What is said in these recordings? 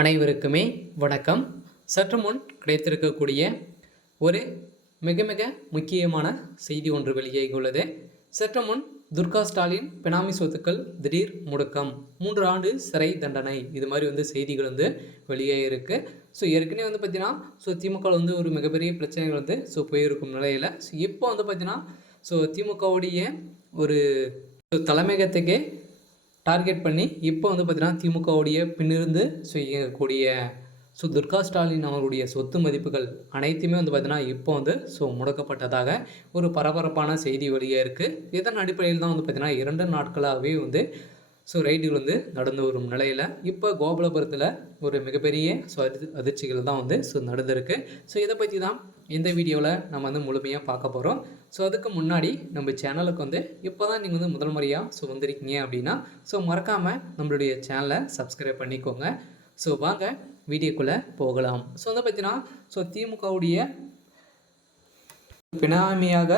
அனைவருக்குமே வணக்கம். சற்று முன் கிடைத்திருக்கக்கூடிய ஒரு மிக மிக முக்கியமான செய்தி ஒன்று வெளியாகியுள்ளது. சற்று முன் துர்கா ஸ்டாலின் பினாமி சொத்துக்கள் திடீர் முடக்கம், 3 ஆண்டு சிறை தண்டனை, இது மாதிரி செய்திகள் வெளியாகிருக்கு. ஏற்கனவே பார்த்தீங்கன்னா திமுக ஒரு மிகப்பெரிய பிரச்சனைகள் போயிருக்கும் நிலையில் இப்போ பார்த்தீங்கன்னா திமுகவுடைய ஒரு தலைமையகத்துக்கே டார்கெட் பண்ணி இப்போ பார்த்தீங்கன்னா திமுகவுடைய பின்னிருந்து இயங்கக்கூடிய துர்கா ஸ்டாலின் அவருடைய சொத்து மதிப்புகள் அனைத்துமே பார்த்தீங்கன்னா இப்போ முடக்கப்பட்டதாக ஒரு பரபரப்பான செய்தி வெளியாக இருக்குது. இதன் அடிப்படையில் தான் பார்த்தீங்கன்னா 2 நாட்களாகவே ரைடுகள் நடந்து வரும் நிலையில் இப்போ கோபாலபுரத்தில் ஒரு மிகப்பெரிய அதிர்ச்சிகள் தான் நடந்திருக்கு. இதை பற்றி தான் இந்த வீடியோவில் நம்ம முழுமையாக பார்க்க போகிறோம். அதுக்கு முன்னாடி நம்ம சேனலுக்கு இப்போ தான் நீங்கள் முதல் முறையாக வந்திருக்கீங்க அப்படின்னா மறக்காமல் நம்மளுடைய சேனலை சப்ஸ்கிரைப் பண்ணிக்கோங்க. வாங்க வீடியோக்குள்ளே போகலாம். பார்த்தீங்கன்னா திமுகவுடைய பினாமியாக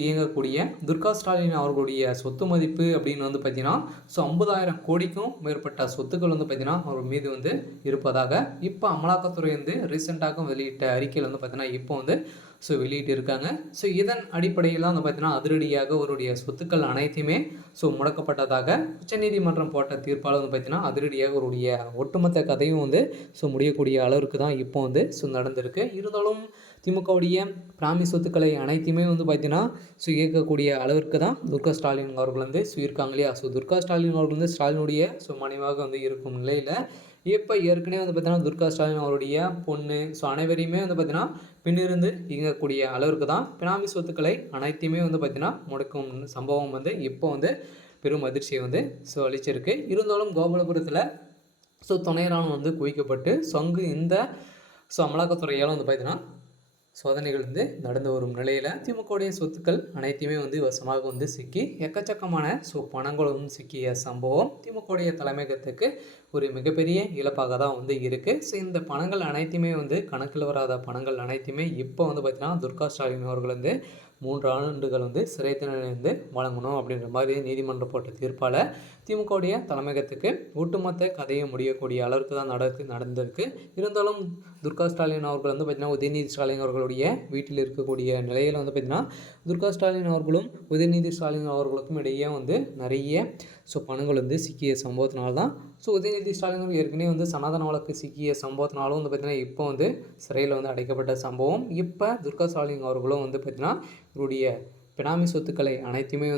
இயங்கக்கூடிய துர்கா ஸ்டாலின் அவர்களுடைய சொத்து மதிப்பு அப்படின்னு பார்த்தீங்கன்னா 50,000 கோடிக்கும் மேற்பட்ட சொத்துக்கள் பார்த்தீங்கன்னா அவர் மீது இருப்பதாக இப்போ அமலாக்கத்துறை ரீசெண்டாக வெளியிட்ட அறிக்கையில் பார்த்தீங்கன்னா இப்போ வெளியிட்டு இருக்காங்க. இதன் அடிப்படையில் தான் பார்த்தீங்கன்னா அதிரடியாக அவருடைய சொத்துக்கள் அனைத்துமே முடக்கப்பட்டதாக உச்சநீதிமன்றம் போட்ட தீர்ப்பால் பார்த்தீங்கன்னா அதிரடியாக அவருடைய ஒட்டுமொத்த கதையும் முடியக்கூடிய அளவிற்கு தான் இப்போ நடந்திருக்கு. இருந்தாலும் திமுகவுடைய பிராமி சொத்துக்களை அனைத்தையுமே பார்த்தீங்கன்னா இயக்கக்கூடிய அளவிற்கு தான் துர்கா ஸ்டாலின் அவர்கள் இருக்காங்க இல்லையா. துர்கா ஸ்டாலின் அவர்கள் ஸ்டாலினுடைய மனைவாக இருக்கும் நிலையில் இப்போ ஏற்கனவே பார்த்தீங்கன்னா துர்கா ஸ்டாலின் அவருடைய பொண்ணு அனைவரையுமே பார்த்தீங்கன்னா பின்னிருந்து இயங்கக்கூடிய அளவிற்கு தான் பினாமி சொத்துக்களை அனைத்தையுமே பார்த்தீங்கன்னா முடக்கும் சம்பவம் இப்போ பெரும் அதிர்ச்சியை அளிச்சிருக்கு. இருந்தாலும் கோபாலபுரத்தில் துணை ராணுவம் குவிக்கப்பட்டு அங்கு இந்த அமலாக்கத்துறையால் பார்த்தீங்கன்னா சோதனைகள் நடந்து வரும் நிலையில் திமுகவுடைய சொத்துக்கள் அனைத்தையுமே வசமாக சிக்கி எக்கச்சக்கமான பணங்களும் சிக்கிய சம்பவம் திமுகவுடைய தலைமையகத்துக்கு ஒரு மிகப்பெரிய இழப்பாக தான் இருக்குது. இந்த பணங்கள் அனைத்தையுமே கணக்கில் வராத பணங்கள் அனைத்தையுமே இப்போ பார்த்தீங்கன்னா துர்கா ஸ்டாலின் அவர்கள் 3 ஆண்டுகள் சிறை தண்டனை வழங்கணும் அப்படின்ற மாதிரி நீதிமன்றம் போட்ட தீர்ப்பால் திமுகவுடைய தலைமையகத்துக்கு ஒட்டுமொத்த கதையை முடியக்கூடிய அளவுக்கு தான் நடந்திருக்கு. இருந்தாலும் துர்கா ஸ்டாலின் அவர்கள் பார்த்திங்கன்னா உதயநிதி ஸ்டாலின் அவர்களுடைய வீட்டில் இருக்கக்கூடிய நிலையில் பார்த்திங்கன்னா துர்கா ஸ்டாலின் அவர்களும் உதயநிதி ஸ்டாலின் அவர்களுக்கும் இடையே நிறைய பணங்கள் சிக்கிய சம்பவத்தினால்தான் உதயநிதி ஸ்டாலின் ஏற்கனவே சனாதன வழக்கு சிக்கிய சம்பவத்தினாலும் பார்த்திங்கன்னா இப்போ சிறையில் அடைக்கப்பட்ட சம்பவம். இப்போ துர்கா ஸ்டாலின் அவர்களும் பார்த்திங்கன்னா இவருடைய பினாமி சொத்துக்களை அனைத்தையுமே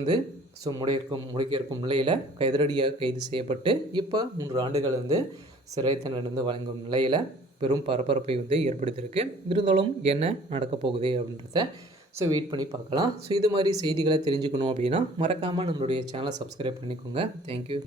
முடக்கியிருக்கும் நிலையில் எதிரடியாக கைது செய்யப்பட்டு இப்போ 3 ஆண்டுகள் சிறை தண்டனை வழங்கும் நிலையில் பெரும் பரபரப்பை ஏற்படுத்தியிருக்கு. இருந்தாலும் என்ன நடக்க போகுது அப்படின்றத வெயிட் பண்ணி பார்க்கலாம். இது மாதிரி செய்திகளை தெரிஞ்சுக்கணும் அப்படின்னா மறக்காமல் நம்மளுடைய சேனலை சப்ஸ்கிரைப் பண்ணிக்கோங்க. தேங்க்யூ.